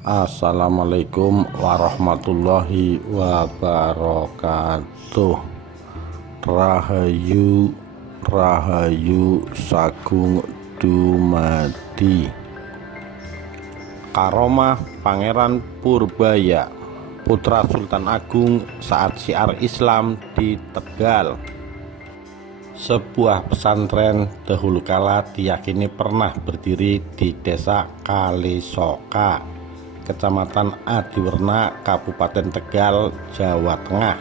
Assalamualaikum warahmatullahi wabarakatuh. Rahayu Rahayu Sagung Dumadi. Karomah Pangeran Purbaya, putra Sultan Agung saat syiar Islam di Tegal. Sebuah pesantren dahulu kala diyakini pernah berdiri di desa Kalisoka, Kecamatan Adiwerna, Kabupaten Tegal, Jawa Tengah.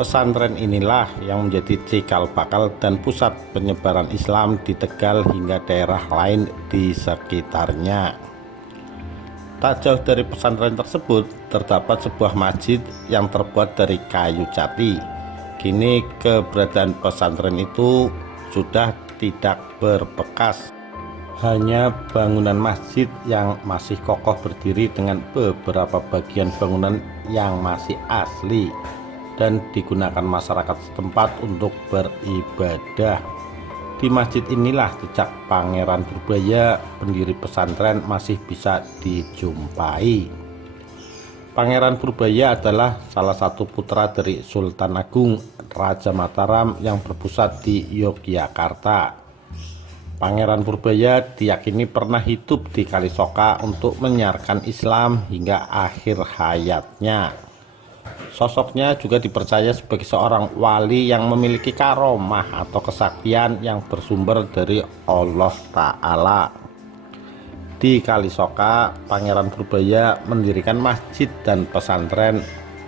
Pesantren inilah yang menjadi cikal bakal dan pusat penyebaran Islam di Tegal hingga daerah lain di sekitarnya. Tak jauh dari pesantren tersebut terdapat sebuah masjid yang terbuat dari kayu jati. Kini keberadaan pesantren itu sudah tidak berbekas. Hanya bangunan masjid yang masih kokoh berdiri dengan beberapa bagian bangunan yang masih asli dan digunakan masyarakat setempat untuk beribadah. Di masjid inilah jejak Pangeran Purbaya, pendiri pesantren, masih bisa dijumpai. Pangeran Purbaya adalah salah satu putra dari Sultan Agung Raja Mataram yang berpusat di Yogyakarta. Pangeran Purbaya diyakini pernah hidup di Kalisoka untuk menyiarkan Islam hingga akhir hayatnya. Sosoknya juga dipercaya sebagai seorang wali yang memiliki karomah atau kesaktian yang bersumber dari Allah Ta'ala. Di Kalisoka, Pangeran Purbaya mendirikan masjid dan pesantren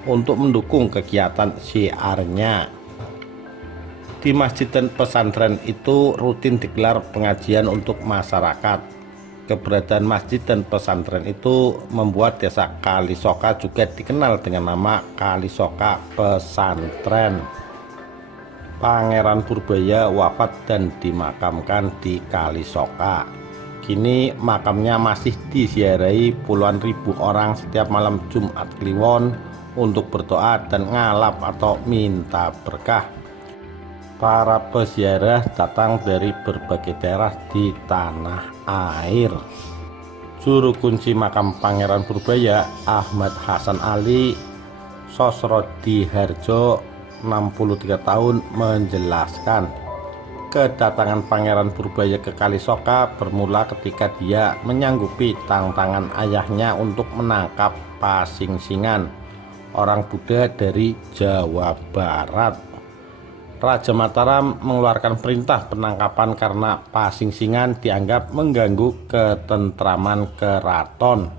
untuk mendukung kegiatan syiarnya. Di masjid dan pesantren itu rutin digelar pengajian untuk masyarakat. Keberadaan masjid dan pesantren itu membuat desa Kalisoka juga dikenal dengan nama Kalisoka Pesantren. Pangeran Purbaya wafat dan dimakamkan di Kalisoka. Kini makamnya masih diziarahi puluhan ribu orang setiap malam Jumat Kliwon untuk berdoa dan ngalap atau minta berkah. Para peziarah datang dari berbagai daerah di tanah air. Juru kunci makam Pangeran Purbaya, Ahmad Hasan Ali Sosrodiharjo, 63 tahun, menjelaskan kedatangan Pangeran Purbaya ke Kalisoka bermula ketika dia menyanggupi tantangan ayahnya untuk menangkap Pasingsingan, orang Buddha dari Jawa Barat. Raja Mataram mengeluarkan perintah penangkapan karena Pasingsingan dianggap mengganggu ketentraman keraton.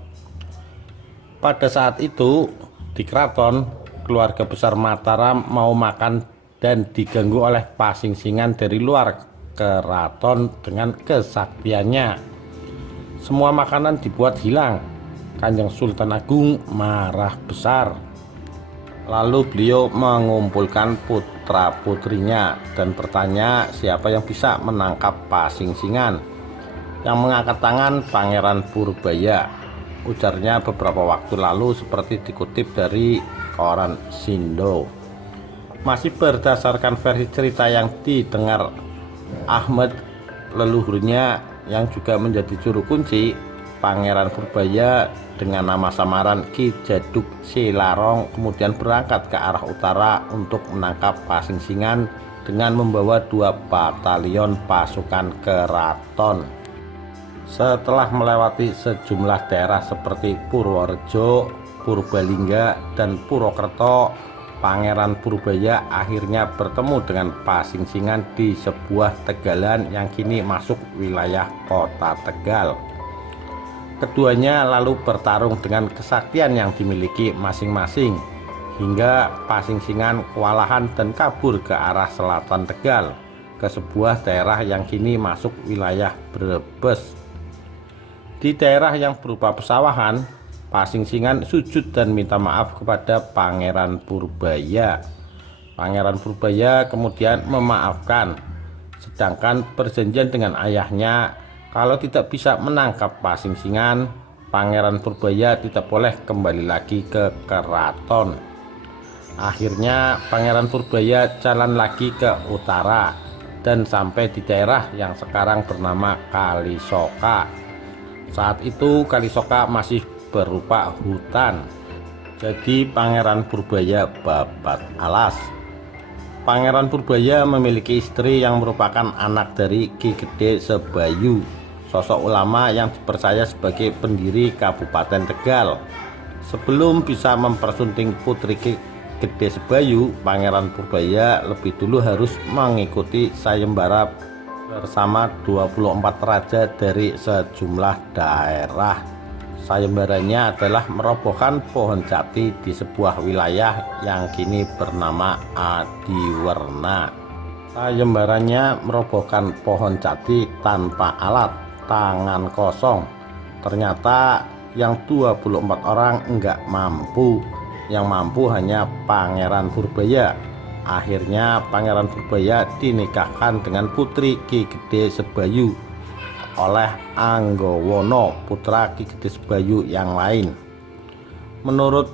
Pada saat itu di keraton, keluarga besar Mataram mau makan dan diganggu oleh Pasingsingan dari luar keraton dengan kesaktiannya. Semua makanan dibuat hilang. Kanjeng Sultan Agung marah besar. Lalu beliau mengumpulkan putra-putrinya dan bertanya siapa yang bisa menangkap Pasingsingan. Yang mengangkat tangan Pangeran Purbaya. Ujarnya beberapa waktu lalu seperti dikutip dari koran Sindo. Masih berdasarkan versi cerita yang didengar Ahmad, leluhurnya yang juga menjadi juru kunci, Pangeran Purbaya dengan nama samaran Ki Jaduk Silarong kemudian berangkat ke arah utara untuk menangkap Pasingsingan dengan membawa 2 batalion pasukan keraton. Setelah melewati sejumlah daerah seperti Purworejo, Purbalingga, dan Purwokerto, Pangeran Purbaya akhirnya bertemu dengan Pasingsingan di sebuah tegalan yang kini masuk wilayah kota Tegal. Keduanya lalu bertarung dengan kesaktian yang dimiliki masing-masing hingga Pasingsingan kewalahan dan kabur ke arah selatan Tegal ke sebuah daerah yang kini masuk wilayah Brebes. Di daerah yang berupa pesawahan, Pasingsingan sujud dan minta maaf kepada Pangeran Purbaya. Pangeran Purbaya kemudian memaafkan, sedangkan perjanjian dengan ayahnya kalau tidak bisa menangkap Pasingsingan, Pangeran Purbaya tidak boleh kembali lagi ke keraton. Akhirnya Pangeran Purbaya jalan lagi ke utara dan sampai di daerah yang sekarang bernama Kalisoka. Saat itu Kalisoka masih berupa hutan. Jadi Pangeran Purbaya babat alas. Pangeran Purbaya memiliki istri yang merupakan anak dari Ki Gede Sebayu, sosok ulama yang dipercaya sebagai pendiri Kabupaten Tegal. Sebelum bisa mempersunting putri Ki Gede Sebayu, Pangeran Purbaya lebih dulu harus mengikuti sayembara bersama 24 raja dari sejumlah daerah. Sayembaranya adalah merobohkan pohon jati di sebuah wilayah yang kini bernama Adiwerna. Sayembaranya merobohkan pohon jati tanpa alat, tangan kosong. Ternyata yang 24 orang enggak mampu. Yang mampu hanya Pangeran Purbaya. Akhirnya Pangeran Purbaya dinikahkan dengan putri Ki Gede Sebayu oleh Anggawono, putra Ki Gede Sebayu yang lain. Menurut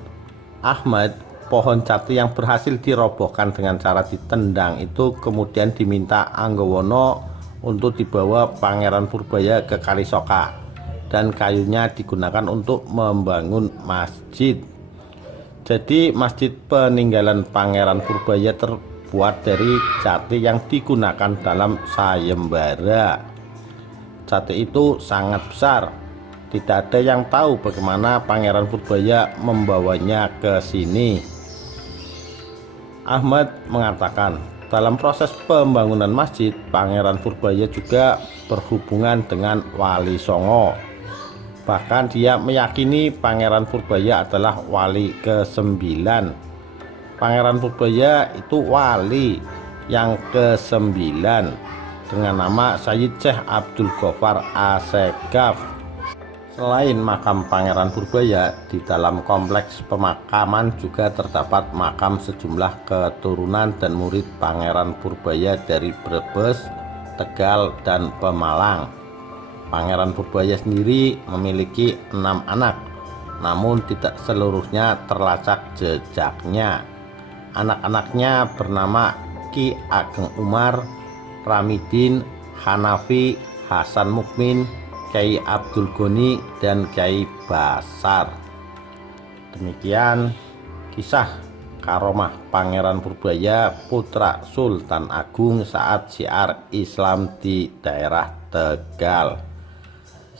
Ahmad, pohon jati yang berhasil dirobohkan dengan cara ditendang itu kemudian diminta Anggawono untuk dibawa Pangeran Purbaya ke Kalisoka, dan kayunya digunakan untuk membangun masjid. Jadi masjid peninggalan Pangeran Purbaya terbuat dari jati yang digunakan dalam sayembara. Jati itu sangat besar. Tidak ada yang tahu bagaimana Pangeran Purbaya membawanya ke sini. Ahmad mengatakan, dalam proses pembangunan masjid, Pangeran Purbaya juga berhubungan dengan Wali Songo. Bahkan dia meyakini Pangeran Purbaya adalah wali ke-9. Pangeran Purbaya itu wali yang ke-9 dengan nama Sayyid Syekh Abdul Ghaffar Assegaf. Selain makam Pangeran Purbaya, di dalam kompleks pemakaman juga terdapat makam sejumlah keturunan dan murid Pangeran Purbaya dari Brebes, Tegal, dan Pemalang. Pangeran Purbaya sendiri memiliki 6 anak, namun tidak seluruhnya terlacak jejaknya. Anak-anaknya bernama Ki Ageng Umar, Ramidin, Hanafi, Hasan Mukmin, Kyai Abdul Goni, dan Kyai Basar. Demikian kisah karomah Pangeran Purbaya, putra Sultan Agung saat syiar Islam di daerah Tegal.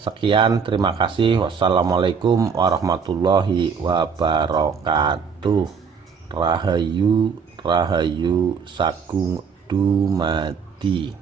Sekian, terima kasih. Wassalamualaikum warahmatullahi wabarakatuh. Rahayu, Rahayu Sagung Dumadi.